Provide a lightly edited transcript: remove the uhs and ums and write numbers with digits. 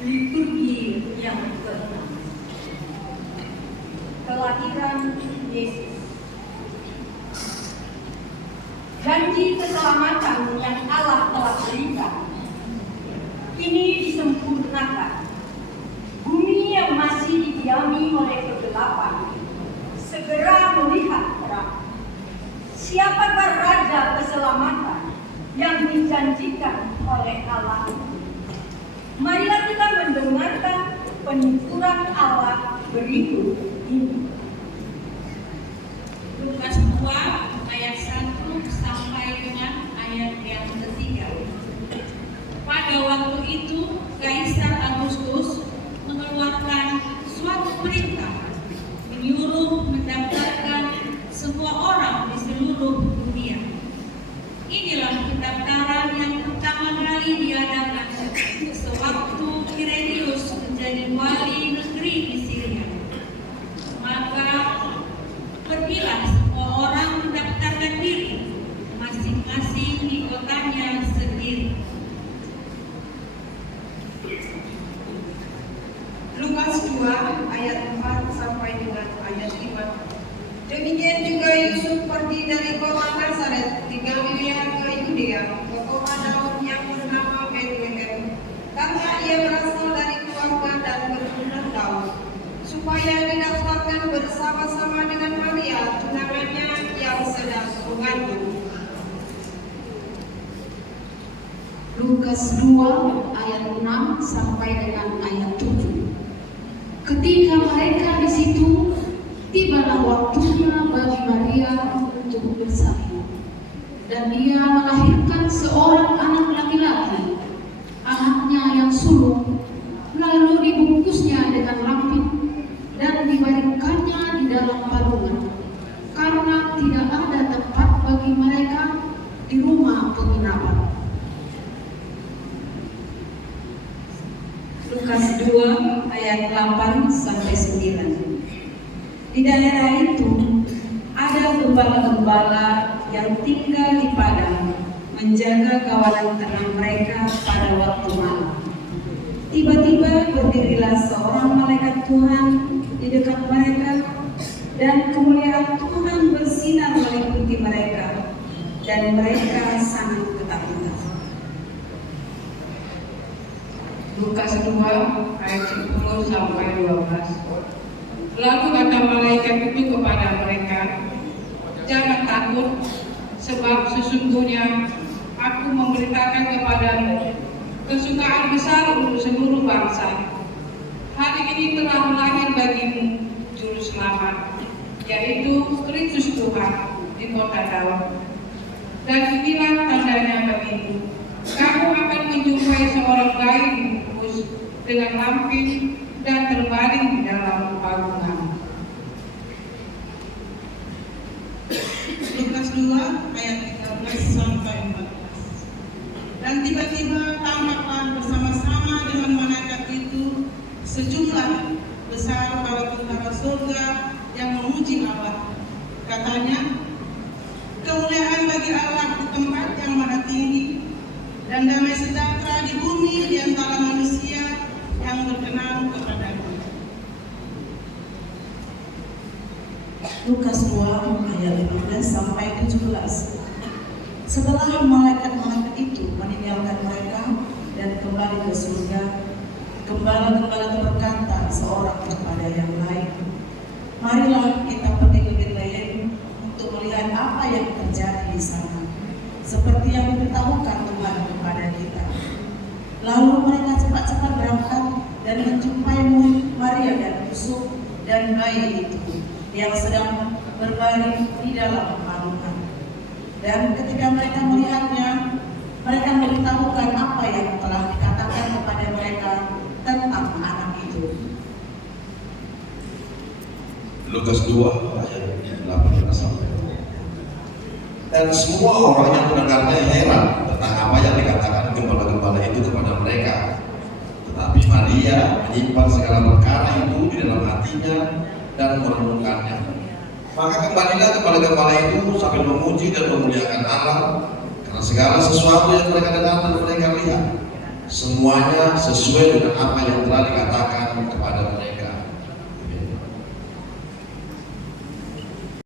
Liturgi yang ke-6, kelahiran Yesus. Janji keselamatan yang Allah telah berikan kini disempurnakan. Bumi yang masih didiami oleh kegelapan segera melihat terang. Siapakah Raja keselamatan yang dijanjikan oleh Allah? Marilah kita mendengarkan penuturan Allah berikut ini. Lukas 2 ayat 1 sampai dengan ayat yang ketiga. Pada waktu itu Kaisar Agustus mengeluarkan suatu perintah menyuruh mendaftarkan semua orang di seluruh dunia. Inilah pendaftaran yang pertama kali diadakan sewaktu Kirenius menjadi wali negeri di Syria. Maka pergilah semua orang mendaftarkan diri masing-masing di kotanya sendiri. Lukas 2 ayat 4 sampai dengan ayat 5. Demikian juga Yusuf pergi dari kota Nazaret di Galilea ke Yudea, ke kota Daud yang bernama Betlehem, karena ia berasal dari keluarga dan keturunan Daud, supaya didaftarkan bersama-sama dengan Maria, tunangannya yang sedang mengandung. Lukas 2 ayat 6 sampai dengan ayat 7. Ketika mereka di situ, tibalah waktunya bagi Maria untuk bersalin, dan dia melahirkan seorang anak laki-laki, anaknya yang sulung, lalu dibungkusnya dengan lampin dan dibaringkannya di dalam palungan, karena tidak ada tempat bagi mereka di rumah penginapan. Lukas 2 ayat 8 sampai 9. Di daerah itu ada gembala-gembala yang tinggal di padang menjaga kawanan ternak mereka pada waktu malam. Tiba-tiba berdirilah seorang malaikat Tuhan di dekat mereka, dan kemuliaan Tuhan bersinar meliputi mereka, dan mereka sangat ketakutan. Lukas 2 ayat 10 sampai 12. Lalu kata malaikat itu kepada mereka, jangan takut, sebab sesungguhnya aku memberitakan kepadamu kesukaan besar untuk seluruh bangsa. Hari ini telah lahir bagimu juru selamat, yaitu Kristus Tuhan di kota Daud. Dan inilah tandanya bagimu, kamu akan menjumpai seorang bayi dibungkus dengan lampin dan terbaring di dalam palungan. Lukas 2 ayat 13 sampai 14. Dan tiba-tiba tampaklah bersama-sama dengan malaikat itu sejumlah besar para tentara surga yang memuji Allah. Katanya, kemuliaan bagi Allah di tempat yang maha tinggi, dan damai sejahtera di bumi di antara manusia yang berkenan kepadanya. Lukas 2 ayat 15 sampai 17. Setelah malaikat-malaikat itu meninggalkan mereka dan kembali ke surga, gembala-gembala itu berkata seorang kepada yang lain, marilah kita pergi ke Betlehem untuk melihat apa yang terjadi di sana, seperti yang diberitahukan Tuhan kepada kita. Lalu mereka cepat-cepat berangkat dan menjumpai Maria dan Yusuf dan bayi itu yang sedang berbaring di dalam palungan. Dan ketika mereka melihatnya, mereka memberitahukan apa yang telah dikatakan kepada mereka tentang anak itu. Lukas 2 ayat 18 sampai 20. Dan semua orang yang mendengarnya heran tentang apa yang dikatakan gembala-gembala itu kepada mereka. Tetapi Maria menyimpan segala perkara itu di dalam hatinya dan merenungkannya. Maka kembalilah gembala-gembala itu sambil memuji dan memuliakan Allah karena segala sesuatu yang mereka dengar dan mereka lihat, semuanya sesuai dengan apa yang telah dikatakan